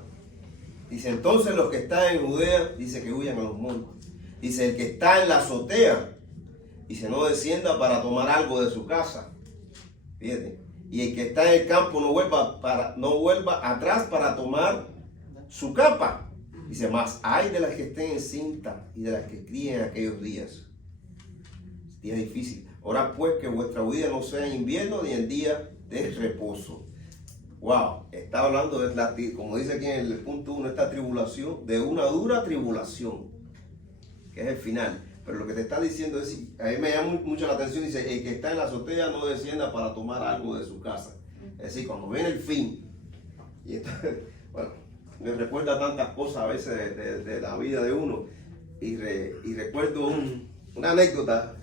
Dice, entonces los que están en Judea, dice que huyan a los montes. Dice, el que está en la azotea, dice, no descienda para tomar algo de su casa. Fíjate. Y el que está en el campo no vuelva atrás para tomar su capa. Dice, más hay de las que estén en cinta y de las que críen en aquellos días. Día difícil. Ahora pues que vuestra huida no sea en invierno ni en día de reposo. Wow, está hablando de como dice aquí en el punto 1, esta tribulación, de una dura tribulación, que es el final. Pero lo que te está diciendo es, a mí me llama mucho la atención, dice, el que está en la azotea no descienda para tomar algo de su casa. Es decir, cuando viene el fin, y esto, bueno, me recuerda tantas cosas a veces de la vida de uno, y recuerdo una anécdota.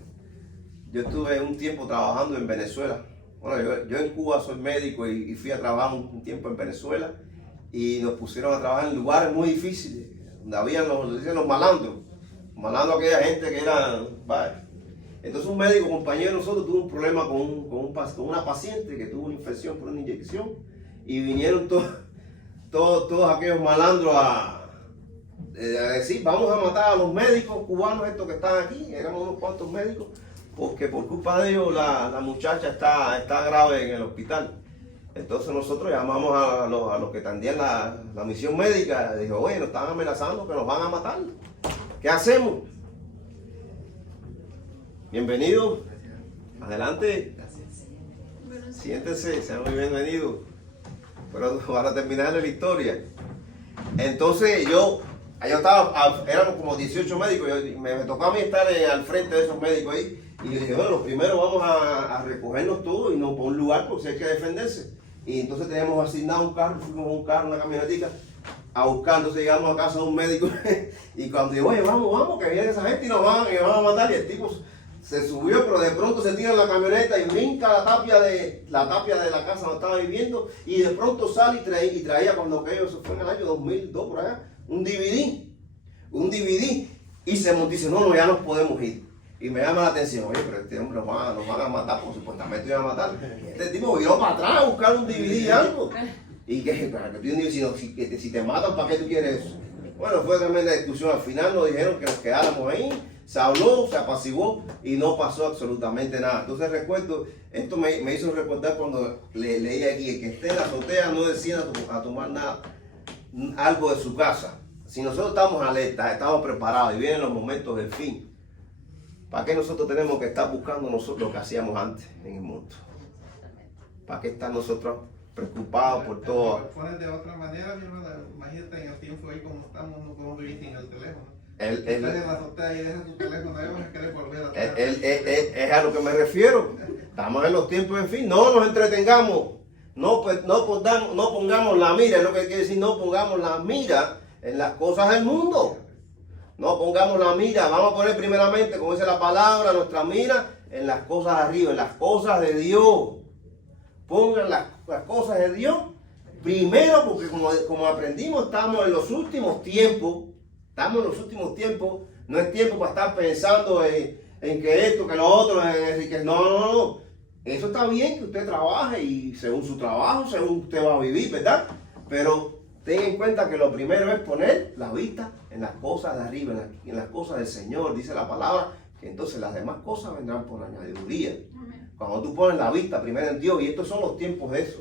Yo estuve un tiempo trabajando en Venezuela. Bueno, yo en Cuba soy médico y fui a trabajar un tiempo en Venezuela, y nos pusieron a trabajar en lugares muy difíciles, donde habían los malandros. Malandro aquella gente que era, vaya. Entonces un médico compañero de nosotros tuvo un problema con una paciente que tuvo una infección por una inyección, y vinieron todos aquellos malandros a decir, vamos a matar a los médicos cubanos estos que están aquí. Éramos unos cuantos médicos, porque por culpa de ellos la muchacha está grave en el hospital. Entonces nosotros llamamos a los que atendían la misión médica, y dijo, oye, nos están amenazando que nos van a matar. ¿Qué hacemos? Bienvenido. Adelante. Siéntese, sean muy bienvenidos. Pero para terminar la historia. Entonces yo estaba, éramos como 18 médicos, me tocó a mí estar al frente de esos médicos ahí. Y yo dije, bueno, primero vamos a recogernos todos y nos por un lugar porque si hay que defenderse. Y entonces teníamos asignado un carro, fuimos con un carro, una camionetica, a buscar. Entonces llegamos a casa de un médico y cuando digo, oye, vamos, que viene esa gente y nos van a matar. Y el tipo se subió, pero de pronto se tira en la camioneta y brinca la tapia de la casa donde estaba viviendo, y de pronto sale y traía cuando aquello, eso fue en el año 2002 por allá, un DVD, y se dice, no, ya nos podemos ir. Y me llama la atención, oye, pero este hombre nos van a matar, por supuestamente iban a matar. Este tipo vino para atrás a buscar un DVD y algo. Y que si te matan, ¿para qué tú quieres eso? Bueno, fue tremenda discusión. Al final nos dijeron que nos quedáramos ahí, se habló, se apaciguó y no pasó absolutamente nada. Entonces recuerdo, esto me hizo recordar cuando leí aquí, el que esté en la azotea no decida a tomar nada, algo de su casa. Si nosotros estamos alertas, estamos preparados y vienen los momentos del fin, ¿para qué nosotros tenemos que estar buscando nosotros lo que hacíamos antes en el mundo? ¿Para qué estar nosotros preocupados por todo? Pones de otra manera, mi hermano, imagínate en el tiempo ahí como estamos, no podemos vivir sin el teléfono. Estás en la azotea y dejas tu teléfono, ahí vas a querer volver atrás. Es a lo que me refiero. Estamos en los tiempos en fin. No nos entretengamos. No pongamos la mira, es lo que quiere decir, no pongamos la mira en las cosas del mundo. No pongamos la mira, vamos a poner primeramente, como dice la palabra, nuestra mira en las cosas de arriba, en las cosas de Dios. Pongan las cosas de Dios primero, porque como aprendimos, estamos en los últimos tiempos. No es tiempo para estar pensando en que esto, que lo otro, que no. Eso está bien que usted trabaje y según su trabajo, según usted va a vivir, ¿verdad? Pero ten en cuenta que lo primero es poner la vista en las cosas de arriba, en las cosas del Señor. Dice la palabra que entonces las demás cosas vendrán por añadidura. Cuando tú pones la vista primero en Dios, y estos son los tiempos de eso.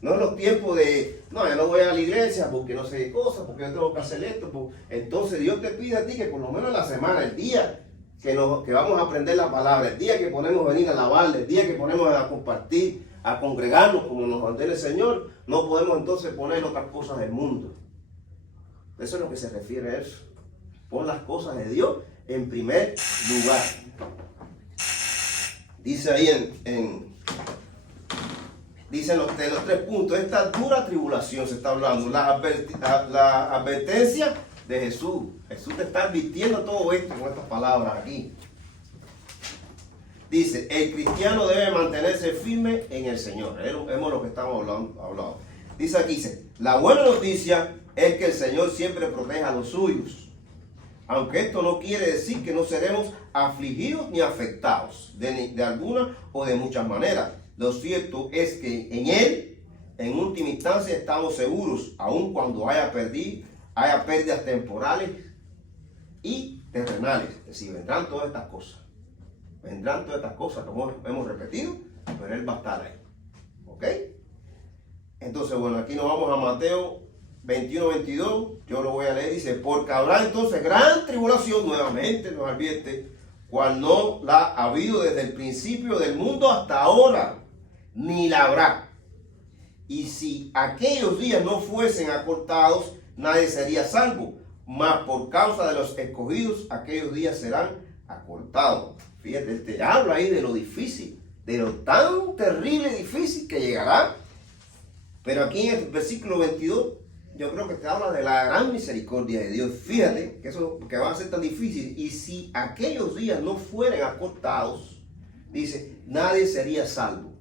No los tiempos de, no, yo no voy a la iglesia porque no sé qué cosa, porque yo tengo que hacer esto. Entonces Dios te pide a ti que por lo menos en la semana, el día que vamos a aprender la palabra, el día que ponemos a venir a alabarle, el día que ponemos a compartir, a congregarnos como nos ordena el Señor, no podemos entonces poner otras cosas del mundo. Eso es lo que se refiere a eso. Pon las cosas de Dios en primer lugar. Dice ahí en dicen de los 3 puntos, esta dura tribulación se está hablando, la advertencia de Jesús. Jesús te está advirtiendo todo esto con estas palabras aquí. Dice, el cristiano debe mantenerse firme en el Señor. Vemos lo que estamos hablando. Dice aquí, dice, la buena noticia es que el Señor siempre protege a los suyos. Aunque esto no quiere decir que no seremos afligidos ni afectados de alguna o de muchas maneras. Lo cierto es que en Él, en última instancia, estamos seguros, aun cuando haya pérdidas temporales y terrenales. Es decir, vendrán todas estas cosas. Vendrán todas estas cosas, como hemos repetido, pero Él va a estar ahí. ¿Ok? Entonces, bueno, aquí nos vamos a Mateo 21-22. Yo lo voy a leer. Dice, porque habrá entonces gran tribulación, nuevamente nos advierte, cual no la ha habido desde el principio del mundo hasta ahora, ni la habrá. Y si aquellos días no fuesen acortados, nadie sería salvo. Mas por causa de los escogidos, aquellos días serán acortados. Fíjate, él te habla ahí de lo difícil, de lo tan terrible y difícil que llegará. Pero aquí en el versículo 22, yo creo que te habla de la gran misericordia de Dios. Fíjate que eso que va a ser tan difícil. Y si aquellos días no fueran acortados, dice, nadie sería salvo.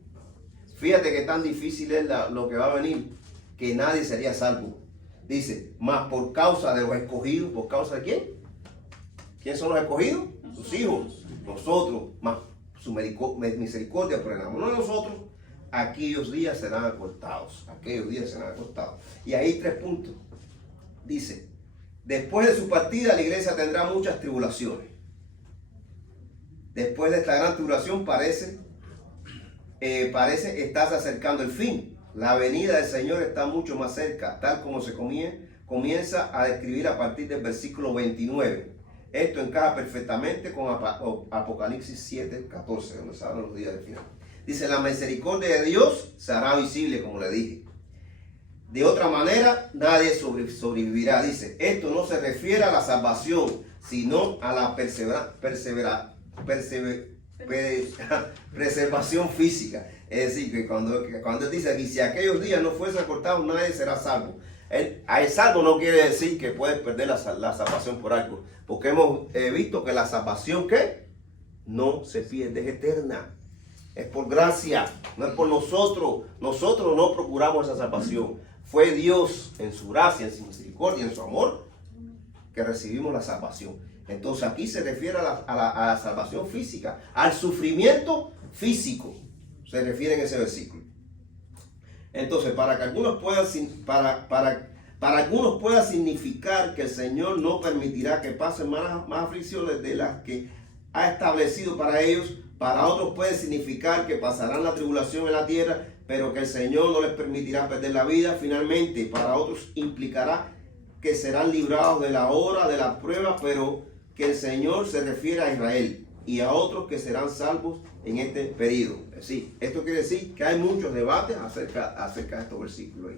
Fíjate que tan difícil es lo que va a venir, que nadie sería salvo. Dice, más por causa de los escogidos. ¿Por causa de quién? ¿Quién son los escogidos? Sus hijos. Nosotros, más su misericordia por el amor de nosotros, aquellos días serán acortados. Aquellos días serán acortados. Y ahí 3 puntos. Dice, después de su partida la iglesia tendrá muchas tribulaciones. Después de esta gran tribulación parece estarse acercando el fin. La venida del Señor está mucho más cerca, tal como se comienza a describir a partir del versículo 29. Esto encaja perfectamente con Apocalipsis 7:14, donde se hablan los días del final. Dice, la misericordia de Dios se hará visible, como le dije. De otra manera, nadie sobrevivirá. Dice, esto no se refiere a la salvación, sino a la preservación física. Es decir, que cuando dice aquí, si aquellos días no fuesen acortados, nadie será salvo. El salvo no quiere decir que puedes perder la salvación por algo, porque hemos visto que la salvación, ¿qué? No se pierde, es eterna. Es por gracia, no es por nosotros. Nosotros no procuramos esa salvación. Fue Dios en su gracia, en su misericordia, en su amor, que recibimos la salvación. Entonces aquí se refiere a la salvación física, al sufrimiento físico. Se refiere en ese versículo. Entonces, para algunos pueda significar que el Señor no permitirá que pasen más aflicciones de las que ha establecido para ellos. Para otros puede significar que pasarán la tribulación en la tierra, pero que el Señor no les permitirá perder la vida. Finalmente, para otros implicará que serán librados de la hora de la prueba, pero que el Señor se refiere a Israel, y a otros que serán salvos en este periodo. Sí, esto quiere decir que hay muchos debates acerca de estos versículos.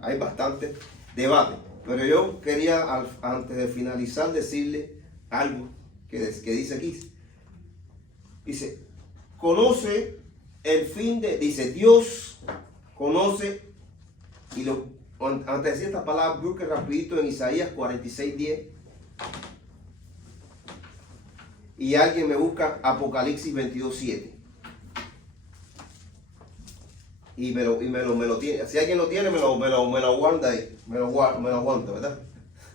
Hay bastante debate, pero yo quería antes de finalizar decirle algo que dice aquí. Dice, conoce el fin de... Dice, Dios conoce, y antes de decir esta palabra, busque rapidito en Isaías 46:10. Y alguien me busca Apocalipsis 22:7. Y me lo tiene. Si alguien lo tiene, me lo guarda ahí. Me lo aguanta, ¿verdad?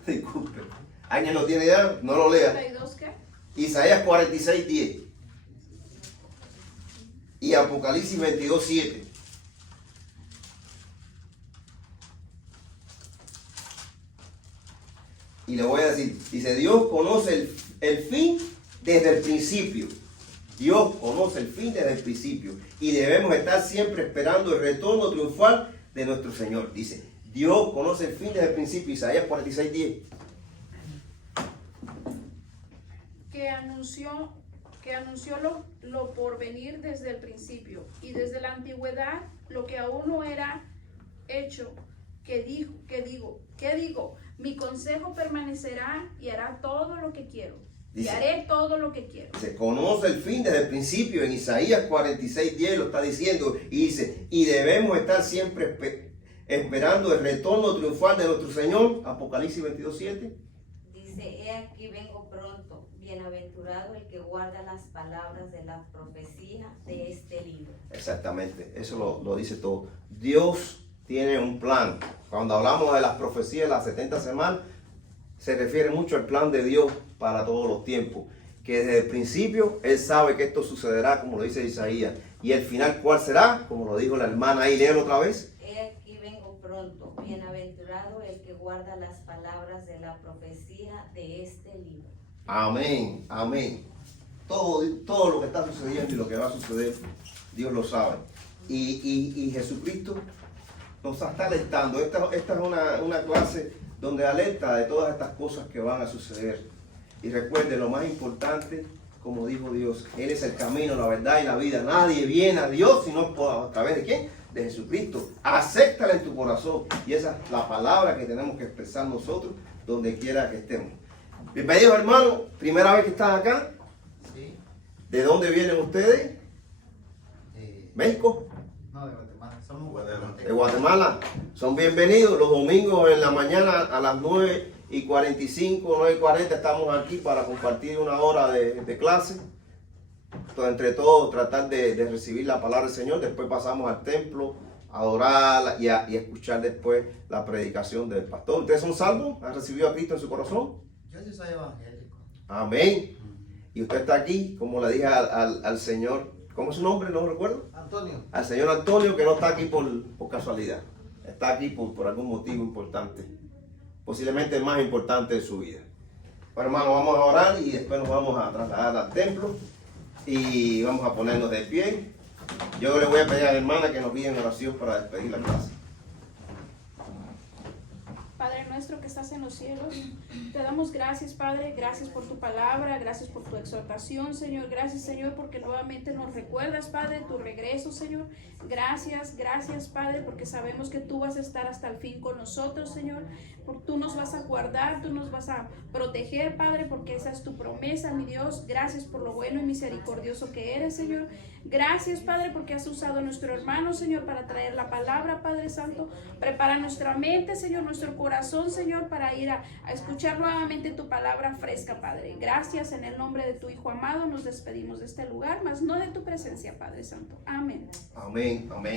Disculpe. ¿Alguien lo tiene ya? No lo lea. ¿Qué? Isaías 46:10. Y Apocalipsis 22:7. Y le voy a decir, dice, Dios conoce el fin desde el principio. Dios conoce el fin desde el principio. Y debemos estar siempre esperando el retorno triunfal de nuestro Señor. Dice, Dios conoce el fin desde el principio. Isaías 46:10. Que anunció lo por venir desde el principio, y desde la antigüedad lo que aún no era hecho, ¿qué digo? Mi consejo permanecerá y hará todo lo que quiero. y Dice, haré todo lo que quiero. se conoce el fin desde el principio. En Isaías 46:10 lo está diciendo. Y dice, y debemos estar siempre esperando el retorno triunfal de nuestro Señor. Apocalipsis 22:7. Dice, he aquí vengo pronto, bienaventurado el que guarda las palabras de la profecía de este libro. Exactamente, eso lo dice todo. Dios tiene un plan. Cuando hablamos de las profecías de las 70 semanas, se refiere mucho al plan de Dios para todos los tiempos. Que desde el principio Él sabe que esto sucederá, como lo dice Isaías. Y el final, ¿cuál será? Como lo dijo la hermana ahí, léelo otra vez. He aquí vengo pronto, bienaventurado el que guarda las palabras de la profecía de este libro. Amén, amén. Todo lo que está sucediendo y lo que va a suceder, Dios lo sabe. Y Jesucristo nos está alertando. Esta es una clase donde alerta de todas estas cosas que van a suceder. Y recuerde, lo más importante, como dijo Dios, Él es el camino, la verdad y la vida. Nadie viene a Dios sino a través de ¿quién? De Jesucristo. Acéptala en tu corazón. Y esa es la palabra que tenemos que expresar nosotros donde quiera que estemos. Bienvenidos, hermanos. Primera vez que están acá. Sí, ¿De dónde vienen ustedes? ¿México? no, de Guatemala. Somos De guatemaltecos. Guatemala. Son bienvenidos. Los domingos en la mañana a las 9:45, 9:40 estamos aquí para compartir una hora de clase. Entonces, entre todos tratar de recibir la palabra del Señor. Después pasamos al templo a adorar y a escuchar después la predicación del pastor. ¿Ustedes son salvos? ¿Han recibido a Cristo en su corazón? Yo sí soy evangélico. Amén. Y usted está aquí, como le dije al Señor, ¿cómo es su nombre? No recuerdo. Antonio. Al señor Antonio, que no está aquí por casualidad. Está aquí por algún motivo importante. Posiblemente el más importante de su vida. Bueno, hermano, vamos a orar y después nos vamos a trasladar al templo. Y vamos a ponernos de pie. Yo le voy a pedir a la hermana que nos guíe en oración para despedir la clase. Padre nuestro que estás en los cielos, te damos gracias, Padre, gracias por tu palabra, gracias por tu exhortación, Señor, gracias, Señor, porque nuevamente nos recuerdas, Padre, tu regreso, Señor, gracias, Padre, porque sabemos que tú vas a estar hasta el fin con nosotros, Señor, porque tú nos vas a guardar, tú nos vas a proteger, Padre, porque esa es tu promesa, mi Dios, gracias por lo bueno y misericordioso que eres, Señor, gracias, Padre, porque has usado a nuestro hermano, Señor, para traer la palabra, Padre Santo, prepara nuestra mente, Señor, nuestro corazón, Señor, para ir a escuchar nuevamente tu palabra fresca, Padre. Gracias, en el nombre de tu Hijo amado nos despedimos de este lugar, mas no de tu presencia, Padre Santo. Amén. Amén, amén.